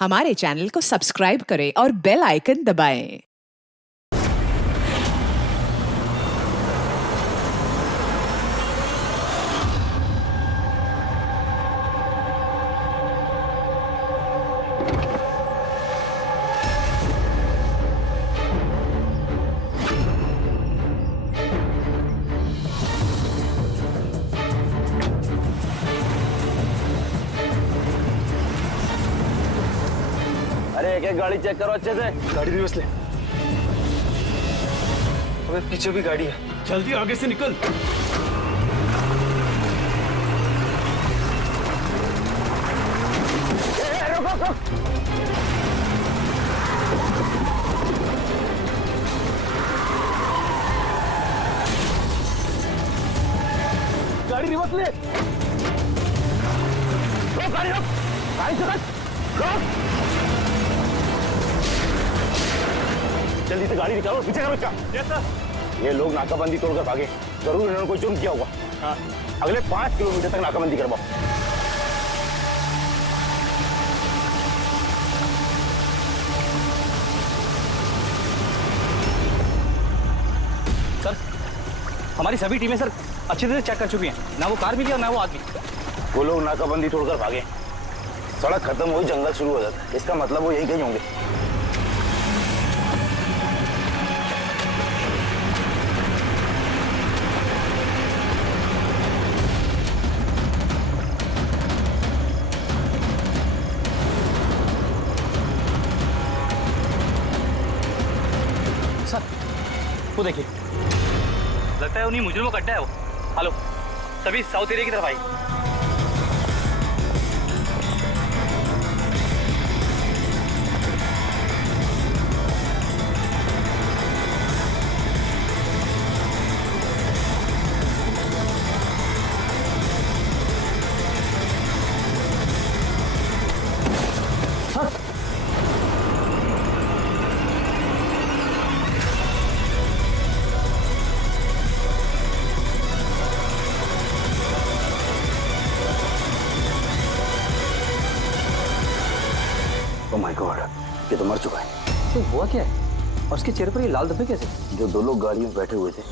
हमारे चैनल को सब्सक्राइब करें और बेल आइकन दबाएं। अरे एक एक गाड़ी चेक करो अच्छे से। गाड़ी रिवर्स ले। अबे पीछे भी गाड़ी है। जल्दी आगे से निकल। रुक रुक। गाड़ी रिवर्स ले। रुक गाड़ी रुक। गाड़ी से रुक। जल्दी से गाड़ी निकालो, पीछे करो इसका। ये लोग नाकाबंदी तोड़कर भागे, जरूर इन्होंने कोई जुर्म किया होगा। हाँ। अगले 5 किलोमीटर तक नाकाबंदी करवाओ। सर, हमारी सभी टीमें सर अच्छी तरह चेक कर चुकी हैं। ना वो कार मिली और ना वो आदमी। वो लोग नाकाबंदी तोड़कर भागे, सड़क खत्म हुई, जंगल शुरू हो जाता है। इसका मतलब वो यही कहीं होंगे। सर, वो देखिए, लगता है उन्हीं मुजरिमों का अड्डा है वो। हेलो, सभी साउथ एरिया की तरफ आई। ओह माय गॉड, ये तो मर चुका है। तो हुआ क्या है? और उसके चेहरे पर ये लाल धब्बे कैसे? जो 2 लोग गाड़ी में बैठे हुए थे,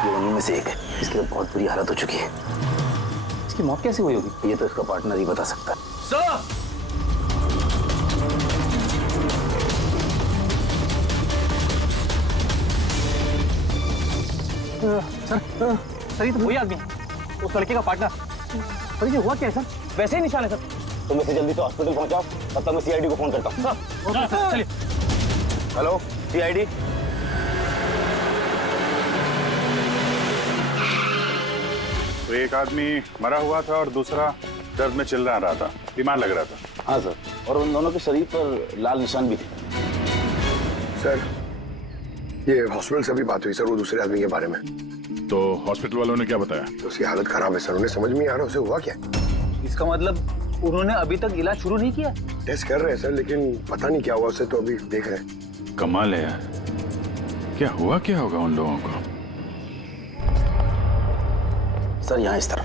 ये उन्हीं में से एक है। इसकी तो बहुत बुरी हालत हो चुकी है। इसकी मौत कैसे हुई होगी? ये तो इसका पार्टनर ही बता सकता है। सर ये तो वही आदमी है, उस लड़के का पार्टनर। सर ये हुआ क्या है सर? वैसे ही निशान है सर। तुम इसे जल्दी से हॉस्पिटल पहुंचाओ, तब तक मैं सीआईडी को फोन करता हूँ। सर चलिए। Hello CID. तो एक आदमी मरा हुआ था और दूसरा दर्द में चिल्ला रहा था, बीमार लग रहा था। हाँ सर, और उन दोनों के शरीर पर लाल निशान भी थे। सर, ये हॉस्पिटल से अभी बात हुई सर, वो दूसरे आदमी के बारे में। तो हॉस्पिटल वालों ने क्या बताया? तो उसकी हालत खराब है सर, उन्हें समझ में नहीं आ रहा उसे हुआ क्या। इसका मतलब उन्होंने अभी तक इलाज शुरू नहीं किया? टेस्ट कर रहे हैं सर, लेकिन पता नहीं क्या हुआ उसे, तो अभी देख रहे हैं। कमाल है यार, क्या हुआ क्या होगा उन लोगों को? सर यहाँ इस तरफ।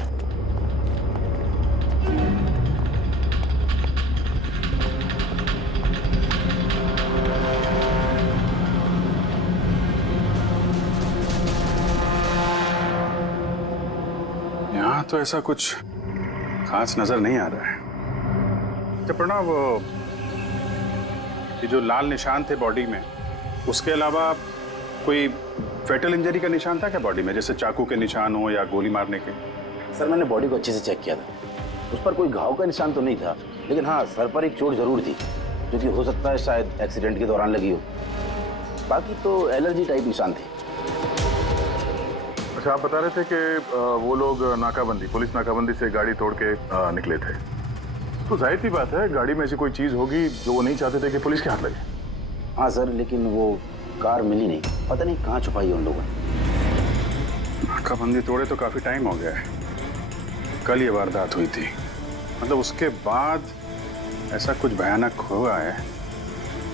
यहाँ तो ऐसा कुछ खास नजर नहीं आ रहा है। तो प्रणव, ये जो लाल निशान थे बॉडी में, उसके अलावा कोई फेटल इंजरी का निशान था क्या बॉडी में, जैसे चाकू के निशान हो या गोली मारने के? सर मैंने बॉडी को अच्छे से चेक किया था, उस पर कोई घाव का निशान तो नहीं था, लेकिन हाँ सर पर एक चोट जरूर थी, जो कि हो सकता है शायद एक्सीडेंट के दौरान लगी हो। बाकी तो एलर्जी टाइप निशान थे। अच्छा, आप बता रहे थे कि वो लोग नाकाबंदी, पुलिस नाकाबंदी से गाड़ी तोड़ के निकले थे। तो जाहिर सी बात है गाड़ी में ऐसी कोई चीज होगी जो वो नहीं चाहते थे कि पुलिस के हाथ लगे। हाँ सर, लेकिन वो कार मिली नहीं, पता नहीं कहाँ छुपाई है उन लोगों ने। नाकाबंदी तोड़े तो काफी टाइम हो गया है, कल ये वारदात हुई थी। मतलब उसके बाद ऐसा कुछ भयानक हुआ है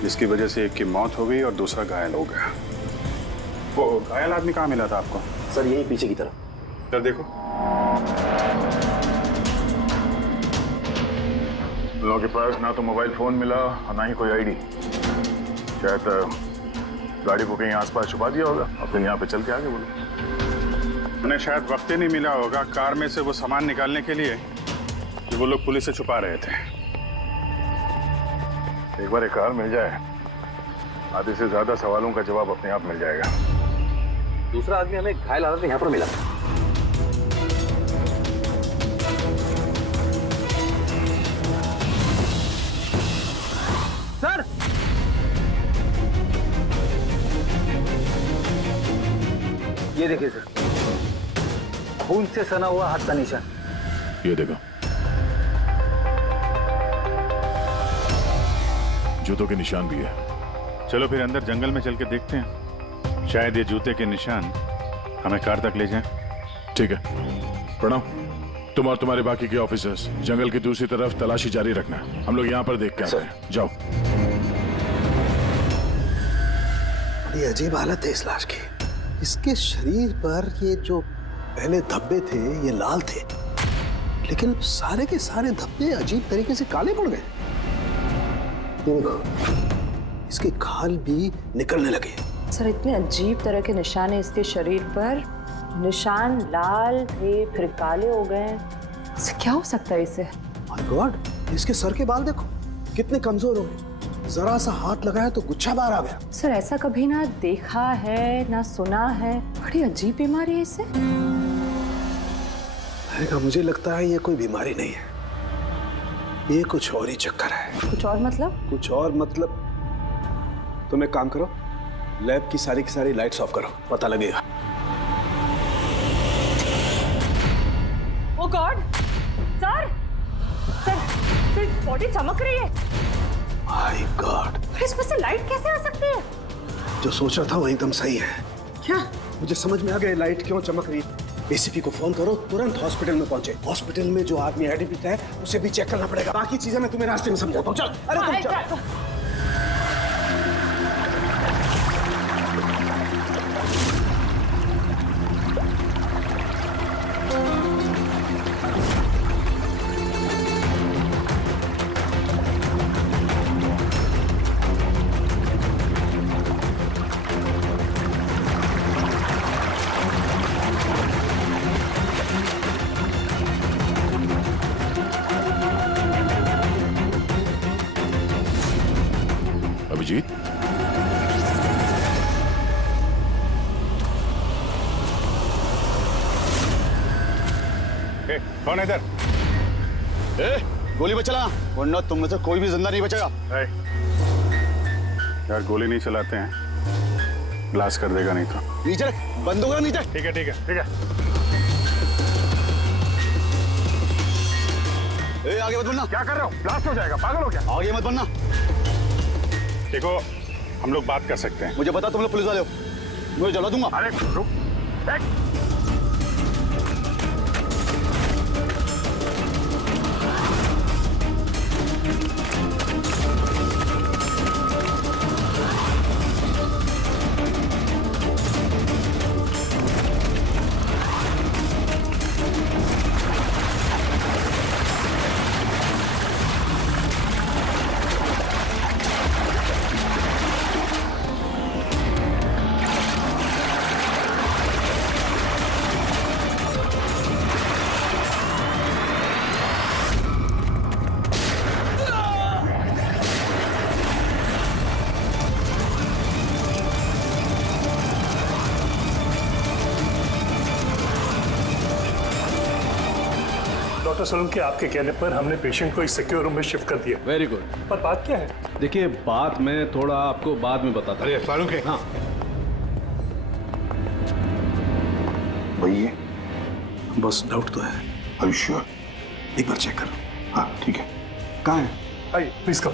जिसकी वजह से एक की मौत हो गई और दूसरा घायल हो गया। वो घायल आदमी कहाँ मिला था आपको? सर यही पीछे की तरफ। सर देखो। लोगों के पास ना तो मोबाइल फोन मिला और ना ही कोई आईडी। शायद गाड़ी को कहीं आसपास छुपा दिया होगा और फिर यहाँ पे चल के आगे बोलो। उन्हें शायद वक्त ही नहीं मिला होगा कार में से वो सामान निकालने के लिए कि वो लोग पुलिस से छुपा रहे थे। एक बार एक कार मिल जाए, आधे से ज्यादा सवालों का जवाब अपने आप मिल जाएगा। दूसरा आदमी हमें घायल हालत में यहाँ पर मिला। सर, ये देखिए सर, खून से सना हुआ हाथ का निशान। ये देखो, जूतों के निशान भी है। चलो फिर अंदर जंगल में चल के देखते हैं, शायद ये जूते के निशान हमें कार तक ले जाएं। ठीक है, प्रणव, तुम और तुम्हारे बाकी के ऑफिसर्स जंगल की दूसरी तरफ तलाशी जारी रखना। हम लोग यहाँ पर देख के आते हैं। जाओ। बड़ी अजीब हालत है इस लाश की। इसके शरीर पर ये जो पहले धब्बे थे ये लाल थे, लेकिन सारे के सारे धब्बे अजीब तरीके से काले पड़ गए। देखो, इसके खाल भी निकलने लगे। सर, इतने अजीब तरह के निशान है इसके शरीर पर। निशान लाल थे फिर काले हो गए। इससे क्या हो सकता है इसे? माय गॉड, इसके सर के बाल देखो कितने कमजोर हो गए। जरा सा हाथ लगाया तो गुच्छा बाहर आ गया। सर, ऐसा कभी ना देखा है ना सुना है। बड़ी अजीब बीमारी है इसे। मुझे लगता है ये कोई बीमारी नहीं है, ये कुछ और ही चक्कर है। कुछ और मतलब? कुछ और मतलब तुम एक काम करो, लैब की सारी लाइट्स ऑफ करो, पता लगेगा। ओह गॉड, सर बॉडी चमक रही है। माय गॉड, इसमें से लाइट कैसे आ सकती है? जो सोच रहा था वो एकदम सही है। क्या? मुझे समझ में आ गया लाइट क्यों चमक रही है। एसीपी को फोन करो, तुरंत हॉस्पिटल में पहुंचे। हॉस्पिटल में जो आदमी एडमिट है उसे भी चेक करना पड़ेगा। बाकी चीजें मैं तुम्हें रास्ते में समझाता हूँ। चल, अरे तुम चल। अभिजीत, कौन है इधर? गोली मत चलाना, वरना तुम में से कोई भी जिंदा नहीं बचेगा। यार गोली नहीं चलाते हैं, ब्लास्ट कर देगा नहीं तो। नीचे रख, बंद होगा नीचे। ठीक है ठीक है ठीक है। आगे मत बढ़ना। क्या कर रहे हो? ब्लास्ट हो जाएगा, पागल हो क्या? आगे मत बढ़ना। देखो, हम लोग बात कर सकते हैं। मुझे पता तुम लोग पुलिस वाले हो, मुझे जला दूंगा। अरे रुक, डॉक्टर सोलंकी, आपके कहने पर हमने पेशेंट को इस सिक्योर रूम में शिफ्ट कर दिया। Very good. पर बात क्या है? देखिए, बात मैं थोड़ा आपको बाद में बताता हूँ। अरे फारूक है। हाँ, वही है। बस डाउट तो है। Are you sure? एक बार चेक करो। हाँ ठीक है। कहाँ है? आइए प्लीज कम।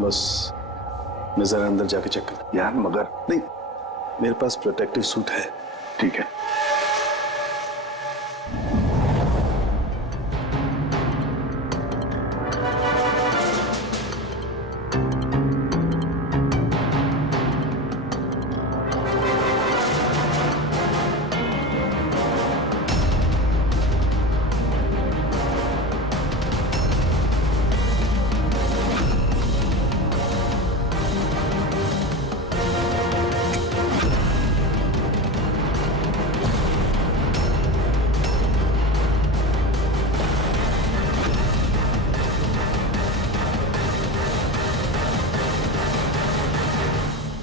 बस मैं जरा अंदर जाके चेक कर। यार मगर नहीं, मेरे पास प्रोटेक्टिव सूट है। ठीक है।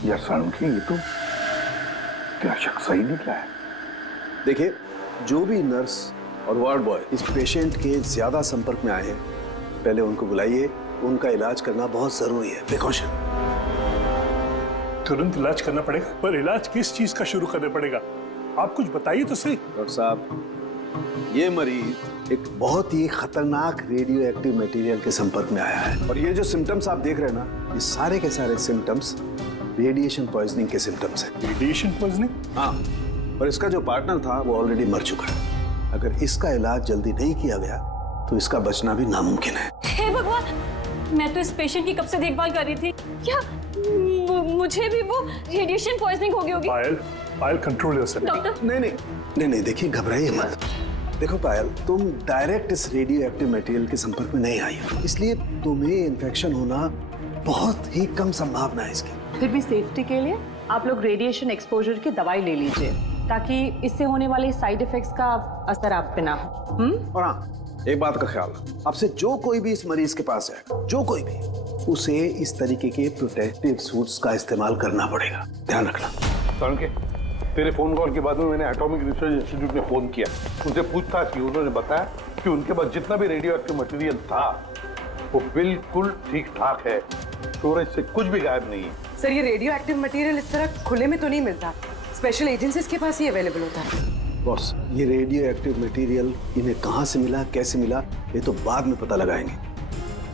यार सालुंखे, ये तो क्या शक सही निकला है। देखिए, जो भी नर्स और वार्ड बॉय इस पेशेंट के ज्यादा संपर्क में आए हैं, पहले उनको बुलाइए। उनका इलाज करना बहुत जरूरी है, प्रिकॉशन। तुरंत इलाज करना पड़ेगा, पर इलाज किस चीज का शुरू करना पड़ेगा? आप कुछ बताइए तो सही। डॉक्टर साहब, ये मरीज एक बहुत ही खतरनाक रेडियो एक्टिव मटेरियल के संपर्क में आया है, और ये जो सिम्टम्स आप देख रहे हैं ना, ये सारे के सारे सिम्टम्स रेडिएशन पॉइजनिंग के सिम्टम्स हैं। Radiation poisoning? हाँ, और इसका जो पार्टनर था वो ऑलरेडी मर चुका है। अगर इसका इलाज जल्दी नहीं किया गया तो इसका बचना भी नामुमकिन है। हे भगवान, मैं तो इस पेशेंट की कब से देखभाल कर रही थी। क्या मुझे भी वो रेडिएशन पॉइजनिंग हो गई होगी? पायल कंट्रोल योरसेल्फ। डॉक्टर, नहीं, देखिए, घबराइए मत। देखो पायल, तुम डायरेक्ट इस रेडियो एक्टिव मटेरियल के संपर्क में नहीं आई हो, इसलिए तुम्हें इन्फेक्शन होना बहुत ही कम संभावना है इसकी। फिर भी सेफ्टी के लिए आप लोग रेडिएशन एक्सपोजर की दवाई ले लीजिए, ताकि इससे होने वाले साइड इफेक्ट्स का असर आप पे ना हो। और हाँ, एक बात का ख्याल, आपसे जो कोई भी इस मरीज के पास है, जो कोई भी, उसे इस तरीके के प्रोटेक्टिव सूट्स का इस्तेमाल करना पड़ेगा, ध्यान रखना। सालुंखे, तेरे फोन कॉल के बाद में मैंने एटॉमिक रिसर्च इंस्टीट्यूट में फोन किया, उनसे पूछताछ की। उन्होंने बताया कि उनके पास जितना भी रेडियो एक्टिव मटेरियल था वो बिल्कुल ठीक ठाक है, स्टोरेज से कुछ भी गायब नहीं है। सर, ये रेडियो एक्टिव मटेरियल इस तरह खुले में तो नहीं मिलता, स्पेशल एजेंसीज के पास ही अवेलेबल होता है। बॉस, ये रेडियो एक्टिव मटेरियल इन्हें कहाँ से मिला, कैसे मिला, ये तो बाद में पता लगाएंगे।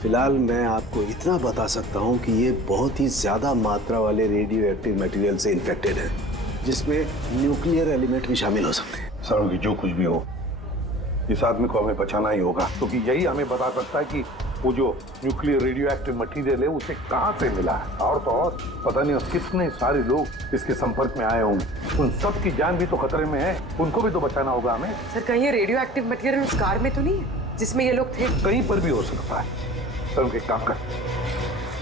फिलहाल मैं आपको इतना बता सकता हूँ कि ये बहुत ही ज्यादा मात्रा वाले रेडियो एक्टिव मटेरियल से इन्फेक्टेड है, जिसमें न्यूक्लियर एलिमेंट भी शामिल हो सकते हैं। सालुंखे, जो कुछ भी हो, इस आदमी को हमें बचाना ही होगा, क्योंकि यही हमें बता सकता है कि वो जो न्यूक्लियर रेडियो एक्टिव मटेरियल है उसे कहाँ से मिला है। और तो और पता नहीं कितने सारे लोग इसके संपर्क में आए होंगे, उन सब की जान भी तो खतरे में है, उनको भी तो बचाना होगा हमें। सर, कहीं ये रेडियो एक्टिव मटेरियल उस कार में तो नहीं है जिसमें ये लोग थे? कहीं पर भी हो सकता है। सालुंखे, एक काम कर,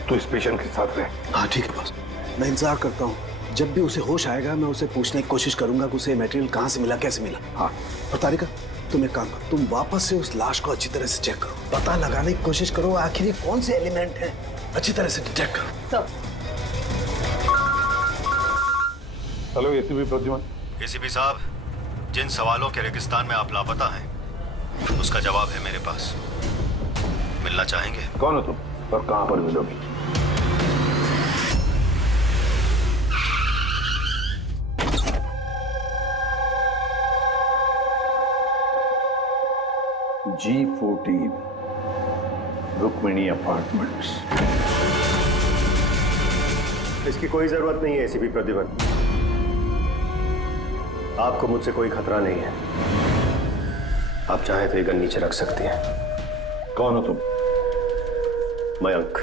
तू इस पेशेंट के साथ रह। हाँ ठीक है बॉस, मैं इंतजार करता हूँ। जब भी उसे होश आएगा मैं उसे पूछने की कोशिश करूंगा कि उसे मटेरियल कहाँ से मिला, कैसे मिला। हाँ, और तारिका, तुम एक काम करो, तुम वापस से उस लाश को अच्छी तरह से चेक करो, पता लगाने की कोशिश करो आखिर ये कौन से एलिमेंट हैं, अच्छी तरह से डिटेक्ट करो। Hello ACP Pradyuman. एसीपी साहब, जिन सवालों के रेगिस्तान में आप लापता हैं, उसका जवाब है मेरे पास। मिलना चाहेंगे? कौन हो तुम और कहां पर मिलोगी? G14 Rukmini apartments. इसकी कोई जरूरत नहीं है एसीपी प्रद्युमन, आपको मुझसे कोई खतरा नहीं है। आप चाहें तो ये गन नीचे रख सकते हैं। कौन हो तुम? Mayank,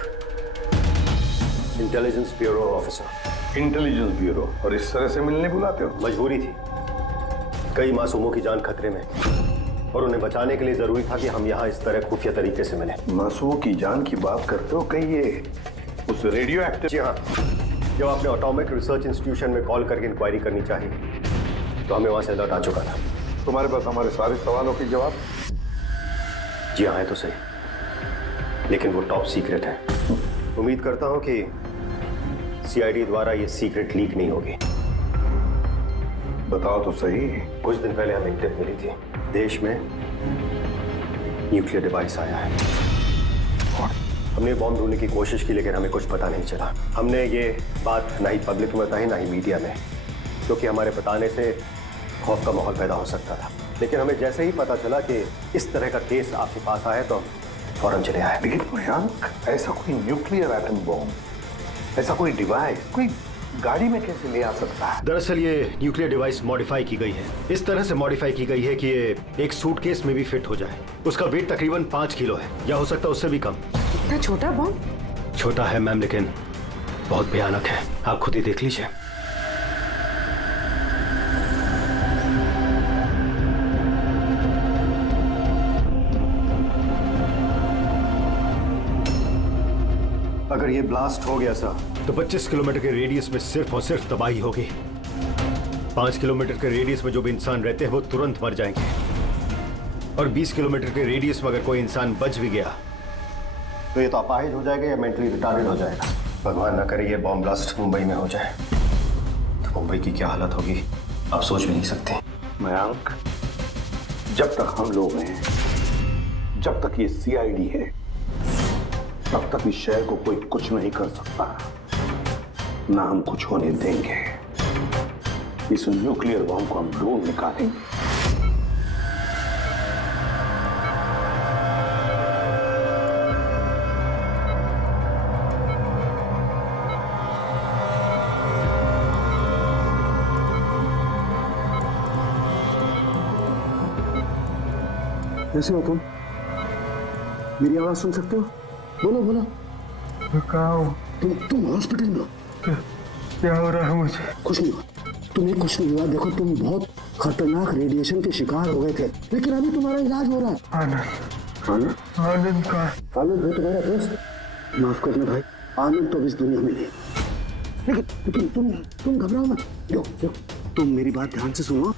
intelligence bureau officer. Intelligence bureau? और इस तरह से मिलने बुलाते हो? मजबूरी थी, कई मासूमों की जान खतरे में, और उन्हें बचाने के लिए जरूरी था कि हम यहाँ इस तरह खुफिया तरीके से मिले। मासूमों की जान की बात करते हो? कहीं ये उस रेडियो एक्टिव? जी हाँ, जब आपने एटॉमिक रिसर्च इंस्टीट्यूशन में कॉल करके इंक्वायरी करनी चाहिए तो हमें वहां से अलर्ट आ चुका था। तुम्हारे पास हमारे सारे सवालों के जवाब? जी हाँ, है तो सही, लेकिन वो टॉप सीक्रेट है। उम्मीद करता हूं कि सीआईडी द्वारा ये सीक्रेट लीक नहीं होगी। बताओ तो सही। कुछ दिन पहले हमें टिप मिली थी, देश में न्यूक्लियर डिवाइस आया है। हमने बॉम्ब ढूंढने की कोशिश की, लेकिन हमें कुछ पता नहीं चला। हमने ये बात ना ही पब्लिक में बताई, ना ही मीडिया में, क्योंकि हमारे बताने से खौफ का माहौल पैदा हो सकता था। लेकिन हमें जैसे ही पता चला कि इस तरह का केस आपके पास आया तो फौरन चले आए। लेकिन मयंक, ऐसा कोई न्यूक्लियर एटम बॉम्ब, ऐसा कोई डिवाइस कोई गाड़ी में कैसे ले आ सकता है? दरअसल ये न्यूक्लियर डिवाइस मॉडिफाई की गई है, इस तरह से मॉडिफाई की गई है कि ये एक सूटकेस में भी फिट हो जाए। उसका वेट तकरीबन 5 किलो है, या हो सकता है उससे भी कम। इतना छोटा बॉम्ब? छोटा है मैम, लेकिन बहुत भयानक है, आप खुद ही देख लीजिए। अगर ये ब्लास्ट हो गया सर, तो 25 किलोमीटर के रेडियस में सिर्फ और सिर्फ तबाही होगी। 5 किलोमीटर के रेडियस में जो भी इंसान रहते हैं वो तुरंत मर जाएंगे, और 20 किलोमीटर के रेडियस में अगर कोई इंसान बच भी गया तो ये तो अपाहिज हो जाएगा या मेंटली रिटार्डेड हो जाएगा। भगवान ना करे ये बॉम्ब ब्लास्ट मुंबई में हो जाए तो मुंबई की क्या हालत होगी आप सोच भी नहीं सकते। मयांक, जब तक हम लोग हैं, जब तक ये सीआईडी है, तब तक इस शहर को कोई कुछ नहीं कर सकता, ना हम कुछ होने देंगे। इस न्यूक्लियर बॉम्ब को हम ढूंढ निकालेंगे। कैसे हो तुम? मेरी आवाज सुन सकते हो? बोलो बोलो। कहाँ हो? तुम हॉस्पिटल में हो। क्या हो रहा है मुझे? कुछ नहीं हुआ, तुम्हें कुछ नहीं हुआ। देखो तुम बहुत खतरनाक रेडिएशन के शिकार हो गए थे, लेकिन अभी तुम्हारा इलाज हो रहा है। आनंद का आनंद है तुम्हारा दोस्त। माफ करना भाई, आनंद तो इस दुनिया में नहीं। लेकिन तुम घबराओ मत। देखो तुम मेरी बात ध्यान से सुनो।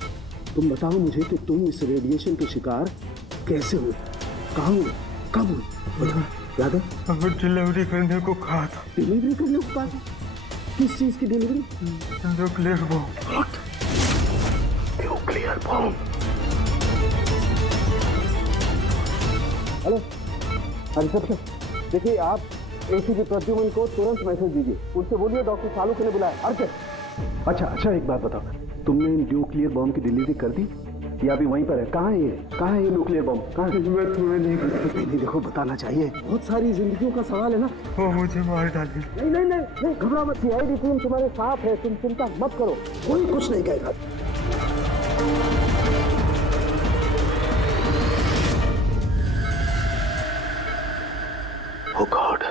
तुम बताओ मुझे कि तुम इस रेडिएशन के शिकार कैसे हुए, कहाँ हुए, कब हुए? याद है? डिलीवरी करने को कहा था। डिलीवरी करने को कहा था? किस चीज की delivery? Nuclear bomb. Nuclear bomb. Hello reception, देखिए आप एसीपी प्रद्युमन को तुरंत मैसेज दीजिए, उनसे बोलिए डॉक्टर सालुके ने बुलाया। अर्जेंट। अच्छा एक बात बताओ, तुमने न्यूक्लियर बॉम्ब की डिलीवरी कर दी या अभी वहीं पर है? कहाँ है ये न्यूक्लियर बॉम्ब? कहाँ है? मैं तुम्हें नहीं देखो बताना चाहिए, बहुत सारी जिंदगियों का सवाल है ना। वो मुझे मार डाली। नहीं घबराओ मत, सीआईडी टीम तुम्हारे साथ है, तुम चिंता मत करो, कोई कुछ नहीं कहेगा। Oh God.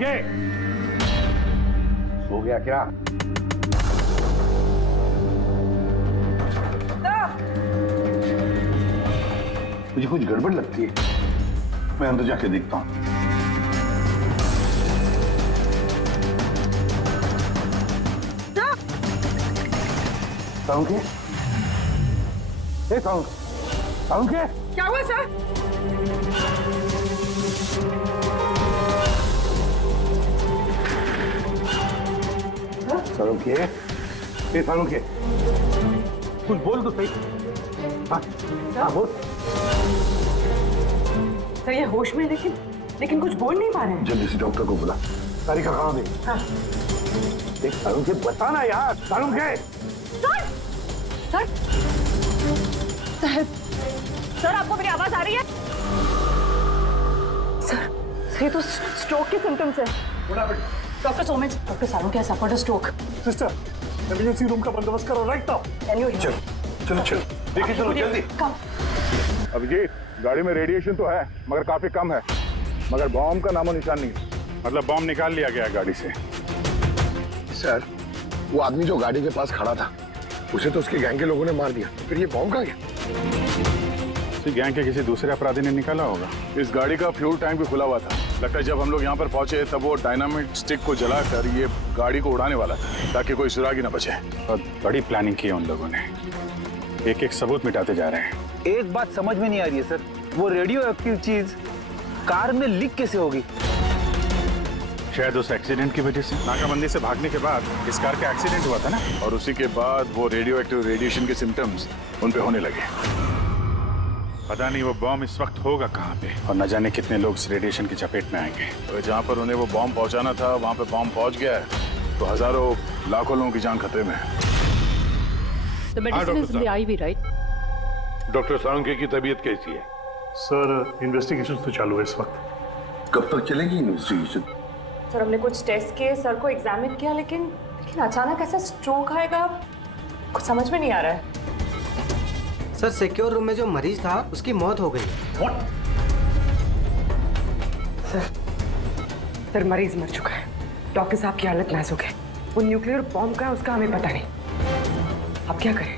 के हो गया क्या? मुझे कुछ गड़बड़ लगती है, मैं अंदर जाके देखता हूँ। सालुके? सालुके? क्या हुआ सर? सालुके, कुछ बोल तो सही। हाँ बोल। सर ये होश में लेकिन कुछ बोल नहीं पा रहे हैं। जल्दी से डॉक्टर को बुला। तारिका कहाँ गई? हाँ। देख सालुके, बताना यार। सालुके। सर आपको मेरी आवाज आ रही है? सर ये तो स्ट्रोक के सिम्टम्स है। Doctor Somesh, doctor Saluke has suffered a stroke. Sister, emergency room का बंदोबस्त करो राइट नाउ। चलो देखिए, चलो जल्दी। अभिजीत, गाड़ी में रेडिएशन तो है मगर काफी कम है, मगर बॉम्ब का नामो निशान नहीं। मतलब बॉम्ब निकाल लिया गया गाड़ी से? सर, वो आदमी जो गाड़ी के पास खड़ा था, उसे तो उसके गैंग के लोगों ने मार दिया, फिर ये बॉम्ब कहाँ गया? गैंग के किसी दूसरे अपराधी ने निकाला होगा। इस गाड़ी का फ्यूल टैंक भी खुला हुआ था। लगता है जब हम लोग यहाँ पर पहुंचे तब वो डायनामिट स्टिक को जलाकर ये गाड़ी को उड़ाने वाला था ताकि कोई सुरागी न बचे। बहुत बड़ी प्लानिंग की है उन लोगों ने, एक एक सबूत मिटाते जा रहे हैं। एक बात समझ में नहीं आ रही है सर, वो रेडियो एक्टिव चीज कार में लीक कैसे होगी? शायद उस एक्सीडेंट की वजह से। नाकाबंदी से भागने के बाद इस कार का एक्सीडेंट हुआ था ना, और उसी के बाद वो रेडियो एक्टिव रेडिएशन के सिम्टम्स उन पे होने लगे। पता नहीं वो बॉम्ब इस वक्त होगा कहाँ पे, और न जाने कितने लोग इस रेडिएशन की चपेट में आएंगे। तो जहाँ पर उन्हें वो बॉम्ब पहुँचाना था वहाँ पे बॉम्ब पहुँच गया है, तो हजारों लाखों लोगों की जान खतरे में है। The medicine is in the IV, right? Doctor Saluke की तबीयत कैसी है? सर इन्वेस्टिगेशन तो चालू है इस वक्त। कब तक चलेगी इन्वेस्टिगेशन? सर हमने कुछ टेस्ट किए, सर को एग्जामिन किया, लेकिन अचानक ऐसा स्ट्रोक आएगा कुछ समझ में नहीं आ रहा है। सर सिक्योर रूम में जो मरीज था उसकी मौत हो गई। सर मरीज मर चुका है, डॉक्टर साहब की हालत नाजुक है। वो न्यूक्लियर बॉम्ब का है उसका हमें पता नहीं। अब क्या करें?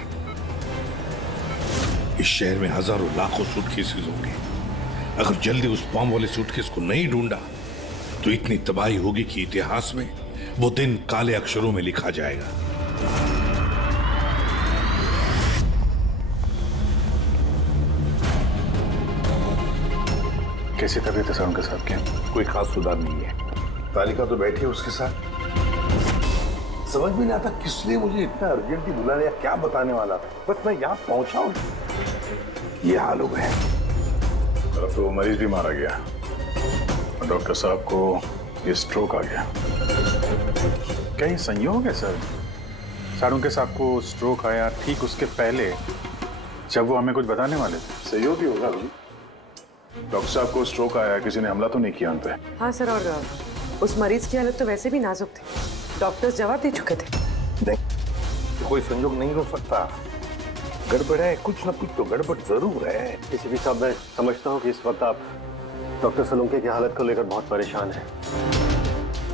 इस शहर में हजारों लाखों सूटकेसेस होंगे। अगर जल्दी उस बॉम्ब वाले सूटकेस को नहीं ढूंढा तो इतनी तबाही होगी कि इतिहास में वो दिन काले अक्षरों में लिखा जाएगा। कैसी तबीयत है सर उनके साथ? क्या कोई खास सुधार नहीं है। तालिका तो बैठी है उसके साथ। समझ में नहीं आता किसने मुझे इतना अर्जेंटली बुलाया या क्या बताने वाला था। बस मैं यहाँ पहुंचा हूँ, ये हाल हो गया। अब तो मरीज भी मारा गया और डॉक्टर साहब को ये स्ट्रोक आ गया। क्या ये संयोग है सर? सर उनके साहब को स्ट्रोक आया ठीक उसके पहले जब वो हमें कुछ बताने वाले थे। सहयोग ही होगा अभी। डॉक्टर साहब को स्ट्रोक आया, किसी ने हमला तो नहीं किया उन पे? हाँ सर, और उस मरीज की हालत तो वैसे भी नाजुक थी। डॉक्टर्स जवाब दे चुके थे। नहीं, कोई संयोग नहीं हो सकता। गड़बड़ है, कुछ ना कुछ तो गड़बड़ जरूर है। किसी भी साहब, मैं समझता हूँ कि इस वक्त आप डॉक्टर सलूंके की हालत को लेकर बहुत परेशान हैं,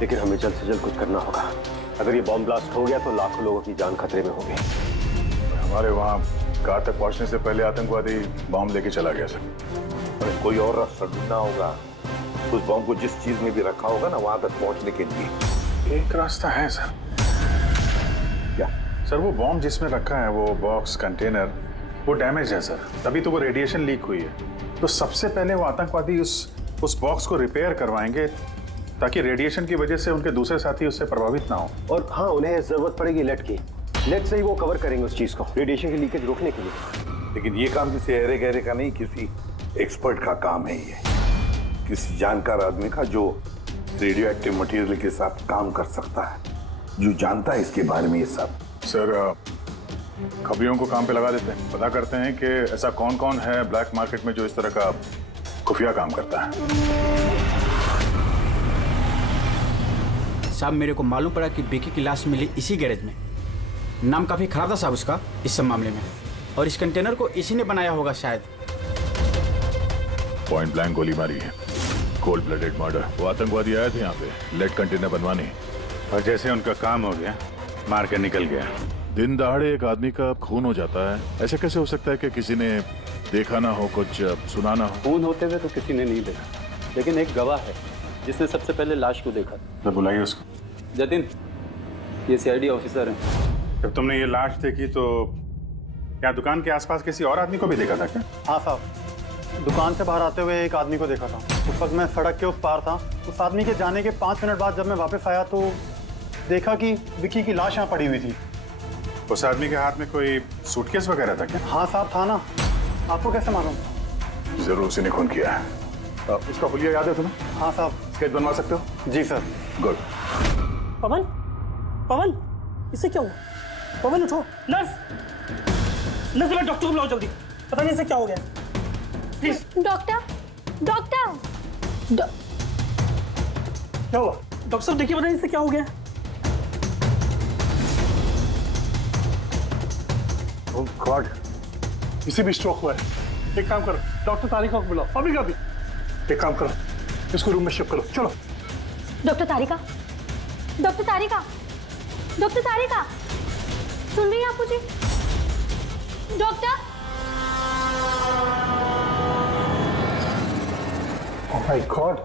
लेकिन हमें जल्द से जल्द कुछ करना होगा। अगर ये बॉम्ब ब्लास्ट हो गया तो लाखों लोगों की जान खतरे में होगी। हमारे वहाँ कार तक पहुँचने से पहले आतंकवादी बॉम्ब लेके चला गया सर। कोई और रास्ता ढूंढना होगा। उस बॉम्ब को जिस चीज में भी रखा होगा ना, वहां तक पहुंचने के लिए एक रास्ता है सर। क्या सर? वो बॉम्ब जिसमें रखा है, वो बॉक्स कंटेनर, वो डैमेज है सर। तभी तो वो रेडिएशन लीक हुई है। तो सबसे पहले वो आतंकवादी उस बॉक्स को रिपेयर करवाएंगे ताकि रेडिएशन की वजह से उनके दूसरे साथी उससे प्रभावित ना हो। और हाँ, उन्हें जरूरत पड़ेगी लेड की। लेड से ही वो कवर करेंगे उस चीज को, रेडिएशन की लीकेज रोकने के लिए। लेकिन ये काम किसी अहरे गहरे का नहीं, किसी एक्सपर्ट का काम है। ये किसी जानकार आदमी का जो रेडियो एक्टिव मटेरियल के साथ काम कर सकता है, जो जानता है इसके बारे में ये सब। सर खबरियों को काम पे लगा देते हैं, पता करते हैं कि ऐसा कौन कौन है ब्लैक मार्केट में जो इस तरह का खुफिया काम करता है। साहब मेरे को मालूम पड़ा कि बेकी की लाश मिली इसी गैरेज में। नाम काफी खराब था साहब उसका इस सब मामले में, और इस कंटेनर को इसी ने बनाया होगा शायद। पॉइंट ब्लैंक गोली मारी है, कोल्ड ब्लडेड मर्डर। वो आतंकवादी आए थे यहाँ पे लेड कंटेनर बनवाने, और जैसे उनका काम हो गया मार के निकल गया। दिन दहाड़े एक आदमी का खून हो जाता है, ऐसे कैसे हो सकता है कि किसी ने देखा ना हो, कुछ सुना ना हो? खून होते हुए तो किसी ने नहीं देखा, लेकिन एक गवाह है जिसने सबसे पहले लाश को देखा। तो बुलाइए उसको। जतिन, ये सीआईडी ऑफिसर हैं। जब तुमने ये लाश देखी तो क्या दुकान के आसपास किसी और आदमी को भी देखा था क्या? हाँ साहब, दुकान से बाहर आते हुए एक आदमी को देखा था। उस वक्त मैं सड़क के उस पार था। उस आदमी के जाने के 5 मिनट बाद जब मैं वापस आया तो देखा कि विक्की की लाश यहाँ पड़ी हुई थी। उस आदमी के हाथ में कोई सूटकेस वगैरह था क्या? हाँ साहब, था ना। आपको कैसे मालूम? जरूर उसी ने खून किया है। उसका हुलिया याद है तुम्हें? हाँ साहब। स्केच बनवा सकते हो? जी सर। गुड। पवन, पवन, इससे क्या हुआ? पवन उठो। नर्स, नर्स डॉक्टर को बुलाओ जल्दी। पता नहीं इसे क्या हो गया। प्लीज। Doctor, doctor. क्या हुआ? डॉक्टर साहब देखिए, पता नहीं इसे क्या हो गया। ओह गॉड, इसे भी स्ट्रोक हुआ है। एक काम करो, डॉक्टर तारिका को बुलाओ। अभी का भी। एक काम करो, इसको रूम में शिफ्ट करो। चलो। डॉक्टर तारिका, डॉक्टर तारिका, डॉक्टर तारिका, सुन रही हैं आप मुझे? डॉक्टर। ओह माय गॉड,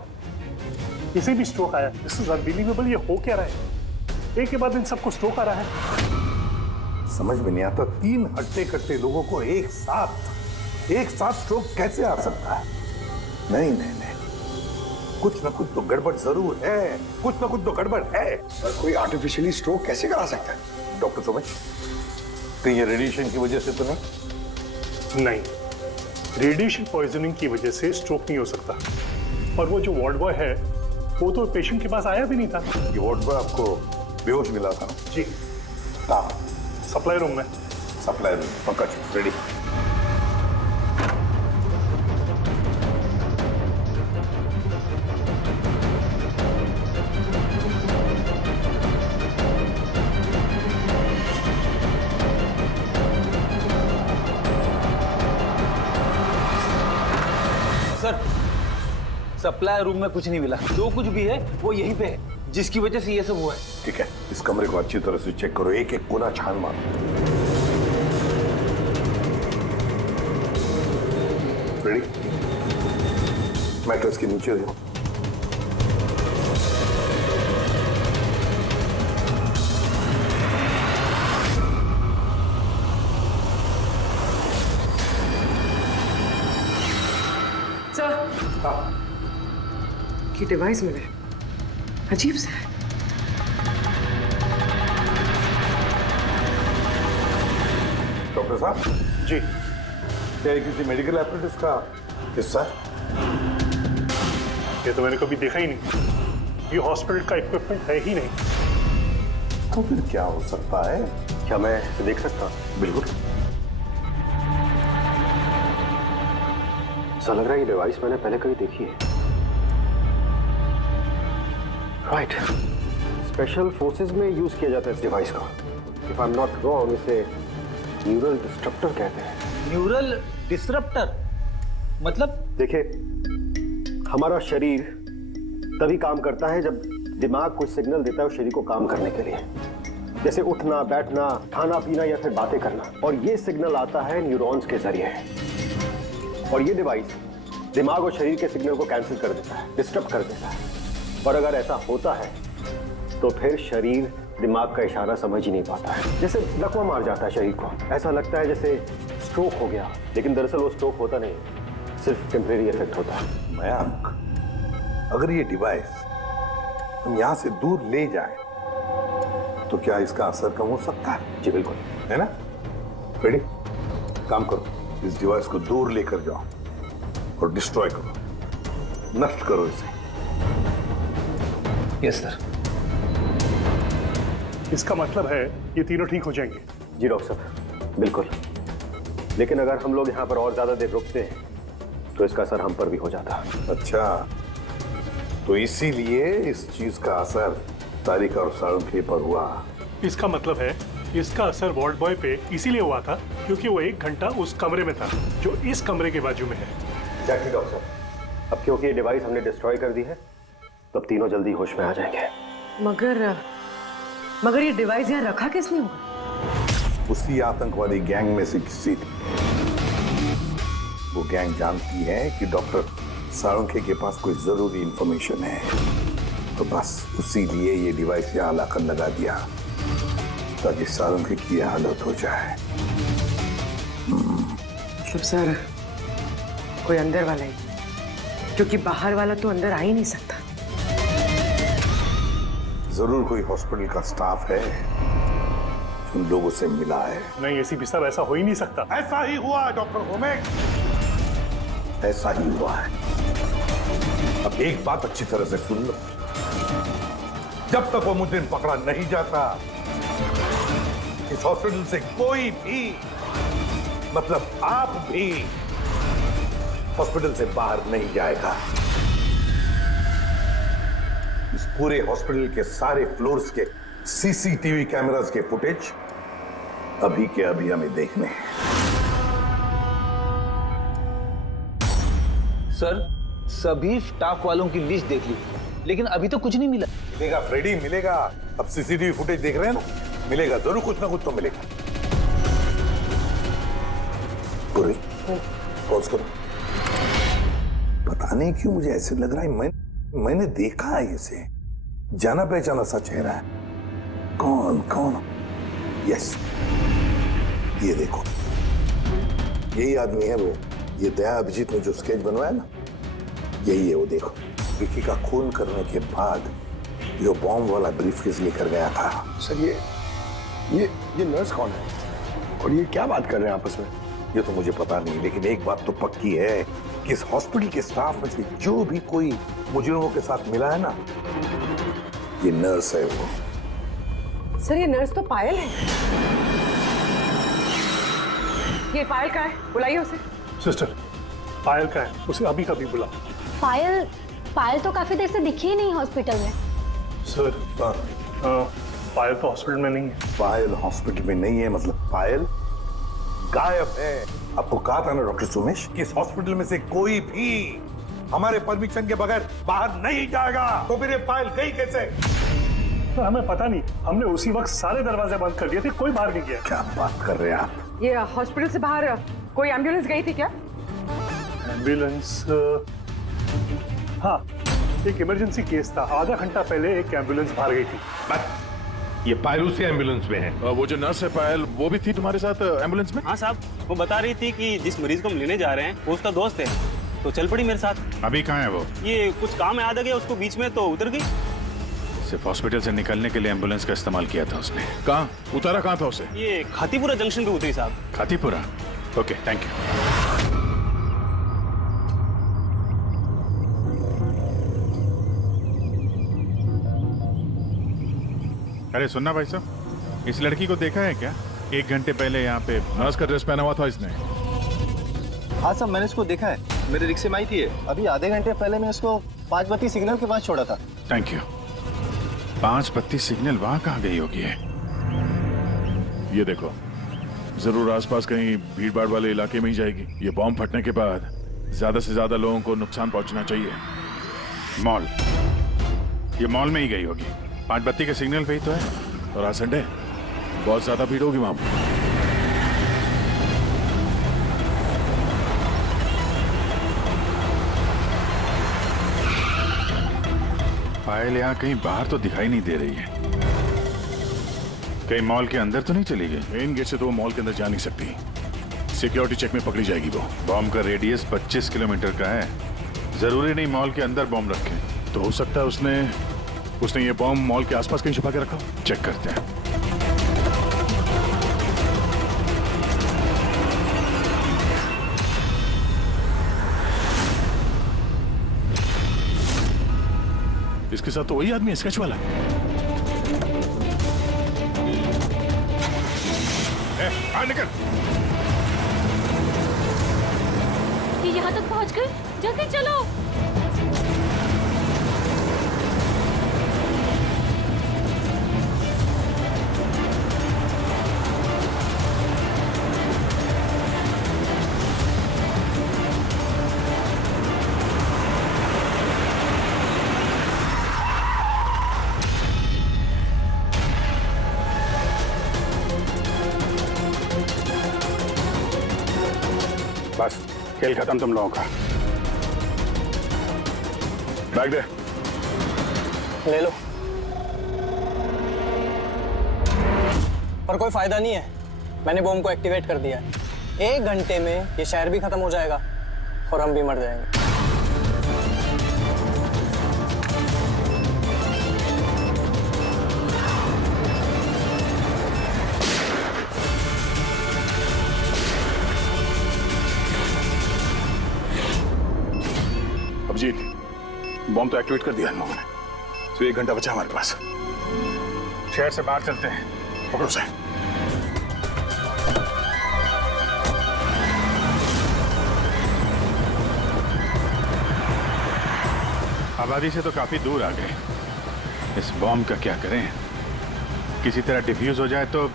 इसे भी स्ट्रोक आया। This is unbelievable. ये हो क्या रहा है? एक के बाद इन सबको स्ट्रोक आ रहा है। समझ में नहीं आता, 3 हट्टे कट्टे लोगों को एक साथ स्ट्रोक कैसे आ सकता है? नहीं नहीं नहीं, कुछ ना कुछ तो गड़बड़ जरूर है। कुछ ना कुछ तो गड़बड़ है। सर, कोई आर्टिफिशियली स्ट्रोक कैसे करा सकता है? डॉक्टर समझ, कहीं ये रेडिएशन की वजह से तो नहीं? नहीं, रेडिएशन पॉइजनिंग की वजह से स्ट्रोक नहीं हो सकता। और वो जो वार्ड बॉय है वो तो पेशेंट के पास आया भी नहीं था। ये वार्ड बॉय आपको बेहोश मिला था? जी। कहाँ? सप्लाई रूम में। Supply room, Pankaj ready. Sir, supply room में कुछ नहीं मिला। जो कुछ भी है वो यहीं पे है। जिसकी वजह से ये सब हुआ है। ठीक है, इस कमरे को अच्छी तरह से चेक करो, एक एक कोना छान मारो। रेडी? मैट्रेस के नीचे देखो। सर, ये डिवाइस मिले, अजीब सा है। डॉक्टर साहब जी, क्या ये किसी मेडिकल एपरेटस का हिस्सा है? ये तो मैंने कभी देखा ही नहीं। ये हॉस्पिटल का इक्विपमेंट है ही नहीं। तो फिर क्या हो सकता है? क्या मैं इसे देख सकता हूँ? बिल्कुल। ऐसा लग रहा है ये डिवाइस मैंने पहले कहीं देखी है। राइट, स्पेशल फोर्सेस में यूज किया जाता है इस डिवाइस को। If I am not wrong, इसे न्यूरल डिस्ट्रप्टर कहते हैं। न्यूरल डिस्ट्रप्टर मतलब? देखिए, हमारा शरीर तभी काम करता है जब दिमाग कुछ सिग्नल देता है उस शरीर को काम करने के लिए, जैसे उठना, बैठना, खाना पीना या फिर बातें करना। और ये सिग्नल आता है न्यूरॉन्स के जरिए, और ये डिवाइस दिमाग और शरीर के सिग्नल को कैंसिल कर देता है, डिस्टर्ब कर देता है। और अगर ऐसा होता है तो फिर शरीर दिमाग का इशारा समझ ही नहीं पाता है, जैसे लकवा मार जाता है शरीर को। ऐसा लगता है जैसे स्ट्रोक हो गया, लेकिन दरअसल वो स्ट्रोक होता नहीं, सिर्फ टेम्परेरी इफेक्ट होता है। मयंक, अगर ये डिवाइस हम यहाँ से दूर ले जाए तो क्या इसका असर कम हो सकता है? जी बिल्कुल, है ना? रेडी? काम करो, इस डिवाइस को दूर लेकर जाओ और डिस्ट्रॉय करो, नष्ट करो इसे। Yes sir. इसका मतलब है ये तीनों ठीक हो जाएंगे? जी डॉक्टर साहब, बिल्कुल। लेकिन अगर हम लोग यहाँ पर और ज्यादा देर रुकते हैं तो इसका असर हम पर भी हो जाता। अच्छा, तो इसीलिए इस चीज का असर तारिक और साळुंखे पर हुआ। इसका मतलब है इसका असर वार्ड बॉय पे इसीलिए हुआ था क्योंकि वो 1 घंटा उस कमरे में था जो इस कमरे के बाजू में है। एग्जैक्टली डॉक्टर साहब। अब क्योंकि ये डिवाइस हमने डिस्ट्रॉय कर दी है तो अब तीनों जल्दी होश में आ जाएंगे। मगर ये डिवाइस यहाँ रखा किसने होगा? उसी आतंकवादी गैंग में से किसी। वो गैंग जानती है कि डॉक्टर साळुंखे के पास कोई जरूरी इंफॉर्मेशन है, तो बस उसी लिए ये डिवाइस यहाँ लाकर लगा दिया ताकि साळुंखे की यह हालत हो जाए। मतलब सर, कोई अंदर वाला ही, क्योंकि बाहर वाला तो अंदर आ ही नहीं सकता। जरूर कोई हॉस्पिटल का स्टाफ है जो उन लोगों से मिला है। नहीं एसीपी साहब, ऐसा हो ही नहीं सकता। ऐसा ही हुआ डॉक्टर होमेक, ऐसा ही हुआ है। अब एक बात अच्छी तरह से सुन लो, जब तक वो मुजरिम पकड़ा नहीं जाता इस हॉस्पिटल से कोई भी, मतलब आप भी, हॉस्पिटल से बाहर नहीं जाएगा। इस पूरे हॉस्पिटल के सारे फ्लोर्स के सीसीटीवी कैमरास के फुटेज अभी के अभी हमें देखने हैं। सर, सभी स्टाफ वालों की लिस्ट देख ली, लेकिन अभी तो कुछ नहीं मिला। मिलेगा फ्रेडी, मिलेगा। अब सीसीटीवी फुटेज देख रहे हैं ना, मिलेगा जरूर, कुछ ना कुछ तो मिलेगा। पूरी पॉज करो। पता नहीं क्यों मुझे ऐसे लग रहा है मैंने देखा है इसे, जाना पहचाना सा चेहरा है। कौन कौन? यस, ये देखो, यही आदमी है वो। ये दया अभिजीत ने जो स्केच बनवाया ना, यही है वो। देखो, विकी का खून करने के बाद जो बॉम्ब वाला ब्रीफकेस लेकर गया था। सर, ये नर्स कौन है और ये क्या बात कर रहे हैं आपस में? ये तो मुझे पता नहीं, लेकिन एक बात तो पक्की है कि इस हॉस्पिटल के स्टाफ में से जो भी कोई मुजरिमों के साथ मिला है ना, ये नर्स है वो। सर, ये नर्स तो पायल है। ये पायल का है, बुलाइए उसे। सिस्टर, पायल का है, उसे अभी कभी बुला। पायल तो काफी देर से दिखी ही नहीं हॉस्पिटल में। सर, पायल तो हॉस्पिटल में नहीं है। पायल हॉस्पिटल में नहीं है मतलब पायल गायब है। आपको कहा था ना डॉक्टर सुमेश कि इस हॉस्पिटल में से कोई भी हमारे परमिशन के बगैर बाहर नहीं जाएगा। तो फिर ये फाइल गई कैसे? तो हमें पता नहीं, हमने उसी वक्त सारे दरवाजे बंद कर दिए थे, कोई बाहर नहीं गया। क्या बात कर रहे हैं आप? ये हॉस्पिटल से बाहर कोई एम्बुलेंस गई थी क्या? एम्बुलेंस, हाँ, एक इमरजेंसी केस था, आधा घंटा पहले एक एम्बुलेंस बाहर गई थी। ये पायल उसी एम्बुलेंस में है। वो जो नर्स है पायल, वो भी थी तुम्हारे साथ एम्बुलेंस में? हाँ साहब, वो बता रही थी कि जिस मरीज को हम लेने जा रहे हैं वो उसका दोस्त है, तो चल पड़ी मेरे साथ। अभी कहाँ है वो? ये कुछ काम याद आ गया उसको बीच में, तो उतर गई। सिर्फ हॉस्पिटल से निकलने के लिए एम्बुलेंस का इस्तेमाल किया था उसने। कहाँ उतारा, कहाँ था उसे? ये खातीपुरा जंक्शन पे उतरी साहब। खातीपुरा? Okay, thank you. अरे सुनना भाई साहब, इस लड़की को देखा है क्या? 1 घंटे पहले यहाँ पे नर्स का ड्रेस पहना हुआ था इसने। हाँ साहब, मैंने इसको देखा है, मेरे रिक्शे में आई थी ये। अभी आधे घंटे पहले मैं इसको 5 बत्ती सिग्नल के पास छोड़ा था। Thank you. 5 बत्ती सिग्नल वहाँ कहाँ गई होगी है? ये देखो, जरूर आसपास कहीं भीड़ भाड़ वाले इलाके में ही जाएगी। ये बॉम्ब फटने के बाद ज्यादा से ज्यादा लोगों को नुकसान पहुंचना चाहिए। मॉल, ये मॉल में ही गई होगी। 5 बत्ती के सिग्नल पे ही तो है। और आज संडे, बहुत ज्यादा भीड़ होगी वहां पर। पायल यहाँ कहीं बाहर तो दिखाई नहीं दे रही है। कहीं मॉल के अंदर तो नहीं चली गई? मेन गेट से तो वो मॉल के अंदर जा नहीं सकती, सिक्योरिटी चेक में पकड़ी जाएगी वो। बॉम्ब का रेडियस 25 किलोमीटर का है, जरूरी नहीं मॉल के अंदर बॉम्ब रखे। तो हो सकता है उसने ये बॉम्ब मॉल के आसपास कहीं छुपा के रखा। चेक करते हैं। इसके साथ तो वही आदमी है, स्केच वाला। निकल। ये यहाँ तक पहुँच गए, जल्दी चलो। बस खेल खत्म तुम लोगों का। बैग दे। ले लो। पर कोई फायदा नहीं है, मैंने बॉम्ब को एक्टिवेट कर दिया है। 1 घंटे में ये शहर भी खत्म हो जाएगा और हम भी मर जाएंगे। अभिजीत, बॉम्ब तो एक्टिवेट कर दिया इन लोगों ने, तो 1 घंटा बचा हमारे पास। शहर से बाहर चलते हैं। पकड़ो से। आबादी से तो काफी दूर आ गए। इस बॉम्ब का क्या करें? किसी तरह डिफ्यूज हो जाए तो।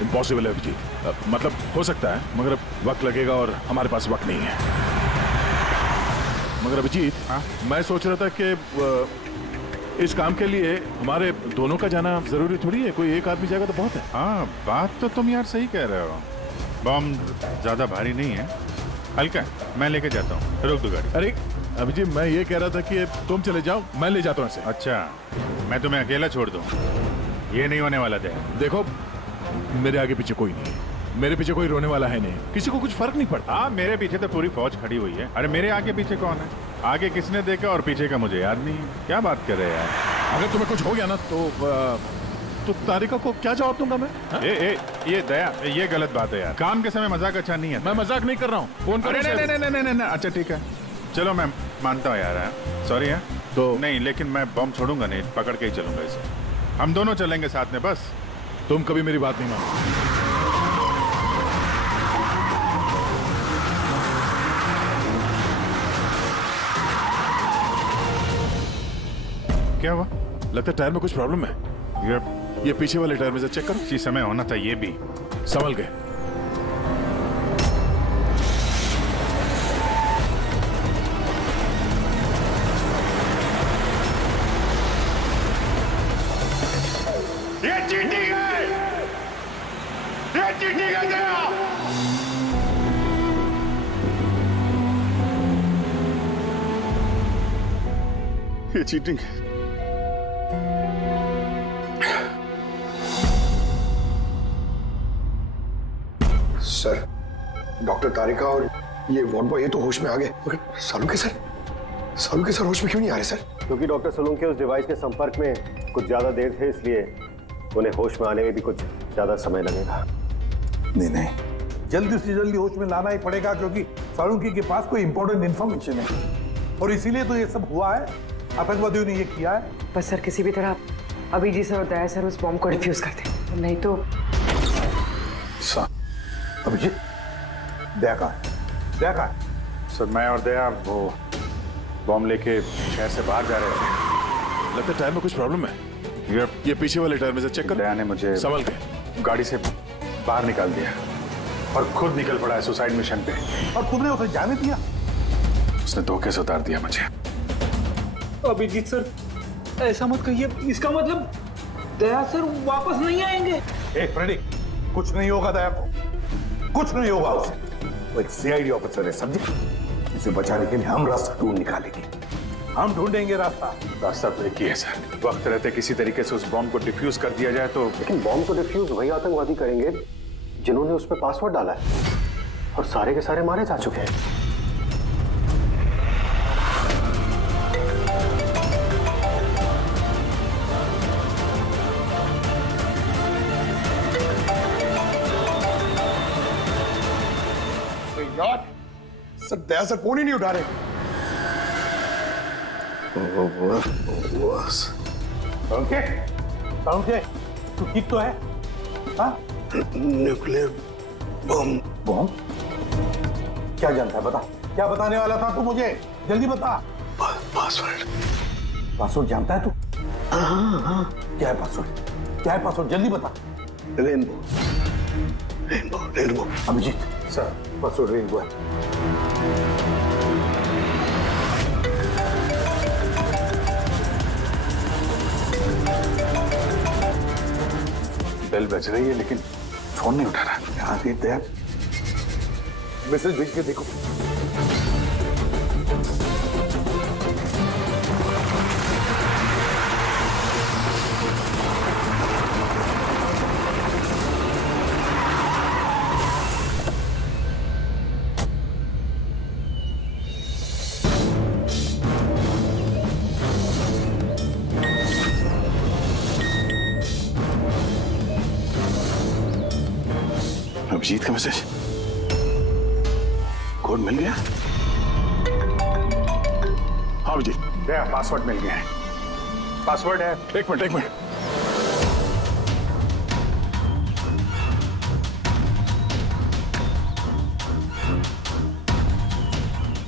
इम्पॉसिबल है अभिजीत, मतलब हो सकता है मगर वक्त लगेगा और हमारे पास वक्त नहीं है। मगर अभिजीत, मैं सोच रहा था कि इस काम के लिए हमारे दोनों का जाना जरूरी थोड़ी है, कोई एक आदमी जाएगा तो बहुत है। हाँ, बात तो तुम यार सही कह रहे हो। बॉम्ब ज्यादा भारी नहीं है, हल्का है। मैं लेके जाता हूँ, रोक दो गाड़ी। अरे अभिजीत, मैं ये कह रहा था कि तुम चले जाओ, मैं ले जाता हूँ इसे। अच्छा, मैं तुम्हें अकेला छोड़ दूँ? ये नहीं होने वाला। देखो, मेरे आगे पीछे कोई नहीं है, मेरे पीछे कोई रोने वाला है नहीं, किसी को कुछ फर्क नहीं पड़ता। हाँ, मेरे पीछे तो पूरी फौज खड़ी हुई है। अरे मेरे आगे पीछे कौन है? आगे किसने देखा और पीछे का मुझे याद नहीं। क्या बात कर रहे हैं यार? अगर तुम्हें कुछ हो गया ना तो तारिका को क्या जवाब दूंगा मैं? ये दया, ये गलत बात है यार। काम के समय मजाक अच्छा नहीं है। मैं मजाक नहीं कर रहा हूँ, फोन करो। नहीं, अच्छा ठीक है, चलो मैं मानता हूँ यार, सॉरी है तो नहीं, लेकिन मैं बॉम्ब छोड़ूंगा नहीं, पकड़ के ही चलूंगा इसे। हम दोनों चलेंगे साथ में। बस तुम कभी मेरी बात नहीं मानो। क्या हुआ? लगता है टायर में कुछ प्रॉब्लम है। ये पीछे वाले टायर में से चेक करो। इसी समय होना था ये भी। संभल गए। ये चीटिंग है। सर, डॉक्टर तारिका और ये वार्ड बॉय ये तो होश में आ गए, मगर सालुके सर होश में क्यों नहीं आ रहे सर? क्योंकि डॉक्टर सोलंकी उस डिवाइस के संपर्क में कुछ ज्यादा देर थे, इसलिए उन्हें होश में आने में भी कुछ ज्यादा समय लगेगा। नहीं, जल्दी से जल्दी होश में लाना ही पड़ेगा, क्योंकि सालुंकी के पास कोई इंपॉर्टेंट इंफॉर्मेशन है और इसीलिए तो ये सब हुआ है। आतंकवादियों ने ये किया है। बस सर, किसी भी तरह अभिजीत सर और दया सर उस बॉम्ब को डिफ्यूज कर दें, नहीं तो। अभिजीत, दया कहाँ है? सर, मैं और दया वो बॉम्ब लेके शहर से बाहर जा रहे थे। लगता है टायर में कुछ प्रॉब्लम है। ये पीछे वाले टायर में से चेक कर। दया ने मुझे संभल के गाड़ी से बाहर निकाल दिया और खुद निकल पड़ा है सुसाइड मिशन पे। और तुमने उसे जाने दिया? उसने धोखे से उतार दिया मुझे। अभिजीत सर, ऐसा मत कहिए। इसका मतलब दया सर वापस नहीं आएंगे। फ्रेडी, कुछ नहीं होगा दया को, कुछ नहीं होगा उसे। वो एक सीआईडी ऑफिसर है, समझे? इसे बचाने के लिए हम रास्ता ढूंढ निकालेंगे, हम ढूंढेंगे रास्ता तो एक ही है सर। वक्त रहते किसी तरीके से उस बॉम्ब को डिफ्यूज कर दिया जाए तो। लेकिन बॉम्ब को डिफ्यूज वही आतंकवादी करेंगे जिन्होंने उस पर पासवर्ड डाला है, और सारे के सारे मारे जा चुके हैं। यार, सर दया सर फोन ही नहीं उठा रहे। ओके, तू ठीक तो है? हाँ? Nuclear bomb. क्या जानता है, बता। क्या बताने वाला था तू मुझे? जल्दी बता। पासवर्ड जानता है तू? हाँ। क्या है पासवर्ड? जल्दी बता। Rainbow. Abhijeet sir, password rainbow है। बेल बज रही है लेकिन फोन नहीं उठा रहा। यहाँ से दया मैसेज भेज के देखो। अभिजीत का मैसेज, कोड मिल गया? हाँ अभिजीत, दया पासवर्ड मिल गया है। पासवर्ड है। एक मिनट।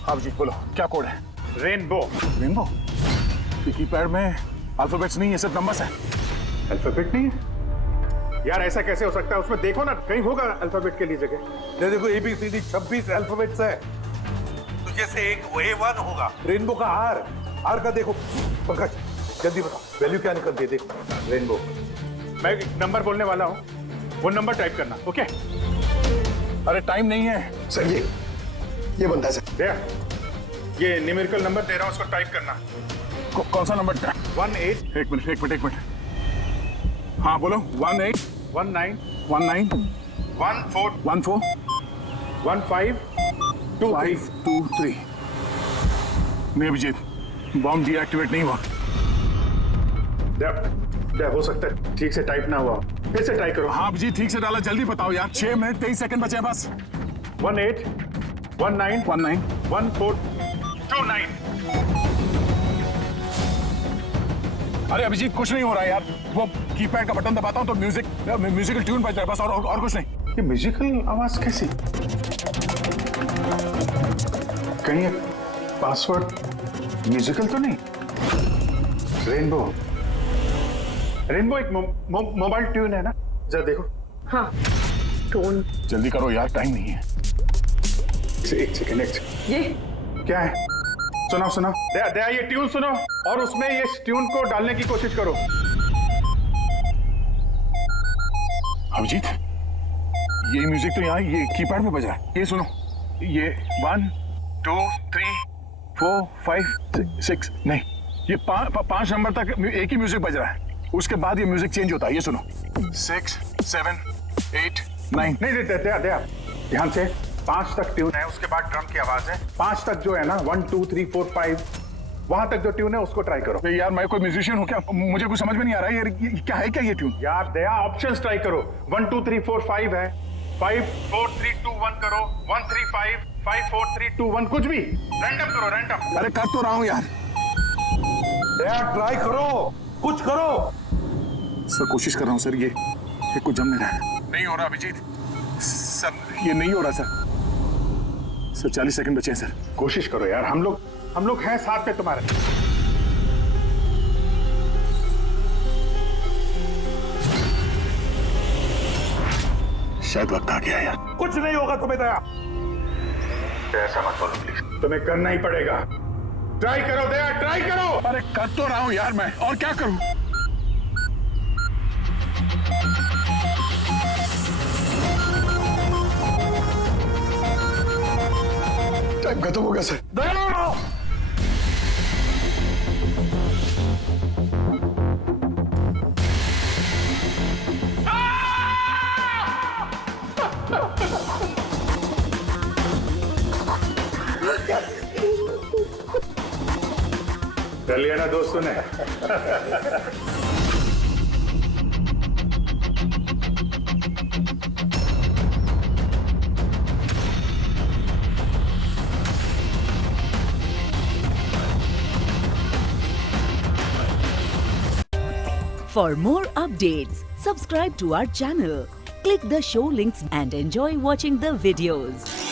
हाँ अभिजीत बोलो, क्या कोड है? रेनबो। कीपैड में अल्फाबेट्स नहीं है, सिर्फ नंबर्स है। अल्फाबेट नहीं है यार, ऐसा कैसे हो सकता है? उसमें देखो ना, कहीं होगा अल्फाबेट के लिए जगह। देखो ABCD 26 अल्फाबेट्स है, तो जैसे एक A1 होगा। रेनबो का आर का देखो। पंकज जल्दी बता, वैल्यू क्या निकलती है? देखो रेनबो। मैं एक नंबर बोलने वाला हूँ, वो नंबर टाइप करना। ओके? अरे टाइम नहीं है सर। ये बनता है सर। ये न्यूमेरिकल नंबर दे रहा हूँ, उसको टाइप करना। कौन सा नंबर? 18। एक मिनट। हाँ बोलो। 18 19 14 15 23। नहीं अभिजीत, बॉम्ब डीएक्टिवेट नहीं हुआ। हो सकता है ठीक से टाइप ना हुआ। फिर से ट्राई करो। हाँ अभिजीत, ठीक से डाला। जल्दी बताओ यार, 6 मिनट 23 सेकंड बचे हैं बस। 18 19 14 29। अरे अभिजीत, कुछ नहीं हो रहा यार। वो कीपैड का बटन दबाता हूँ तो म्यूजिकल ट्यून बज रहा है बस, और कुछ नहीं। ये म्यूजिकल आवाज कैसी? कहीं पासवर्ड म्यूजिकल तो नहीं? रेनबो एक मोबाइल ट्यून है ना? जरा देखो। हाँ, टोन। जल्दी करो यार, टाइम नहीं है। एक सेकेंड। ये क्या है? सुनाओ। दया ये ट्यून सुनो और उसमें ये ट्यून को डालने की कोशिश करो। अभिजीत, ये म्यूजिक तो यहाँ ये कीपैड में बज रहा है। ये सुनो, ये 1 2 3 4 5 6 नहीं, ये 5 नंबर तक एक ही म्यूजिक बज रहा है, उसके बाद ये म्यूजिक चेंज होता है। ये सुनो, 6, 7, 8, 9। नहीं दया ध्यान से, 5 तक ट्यून है, उसके बाद ड्रम की आवाज है। 5 तक जो है ना, 1 2 3 4 5, वहां तक जो ट्यून है उसको ट्राई करो। यार मैं कोई म्यूजिशियन हूँ क्या? मुझे कुछ समझ में नहीं आ रहा है। ये क्या है, क्या ये ट्यून? यार दया, ऑप्शंस ट्राई करो। 1 2 3 4 5 है, 5 4 3 2 1 करो, 1 3 5 5 4 3 2 1, कुछ भी रैंडम करो, रैंडम। अरे कर तो रहा हूँ यार। दया ट्राई करो, कुछ करो। सर कोशिश कर रहा हूँ सर, ये कुछ जम नहीं रहा है। नहीं हो रहा अभिजीत सर, ये नहीं हो रहा सर 40 सेकंड बचे हैं सर। कोशिश करो यार, हम लोग हैं साथ में तुम्हारे। शायद वक्त आ गया यार। कुछ नहीं होगा तुम्हें दया। ऐसा मत बोलो प्लीज, तुम्हें करना ही पड़ेगा। ट्राई करो दया, ट्राई करो। अरे कर तो रहा हूँ यार मैं, और क्या करूँ? टाइम खत्म हो गया सर। दया कर लिया ना दोस्तों ने। For more updates, subscribe to our channel, click the show links and enjoy watching the videos.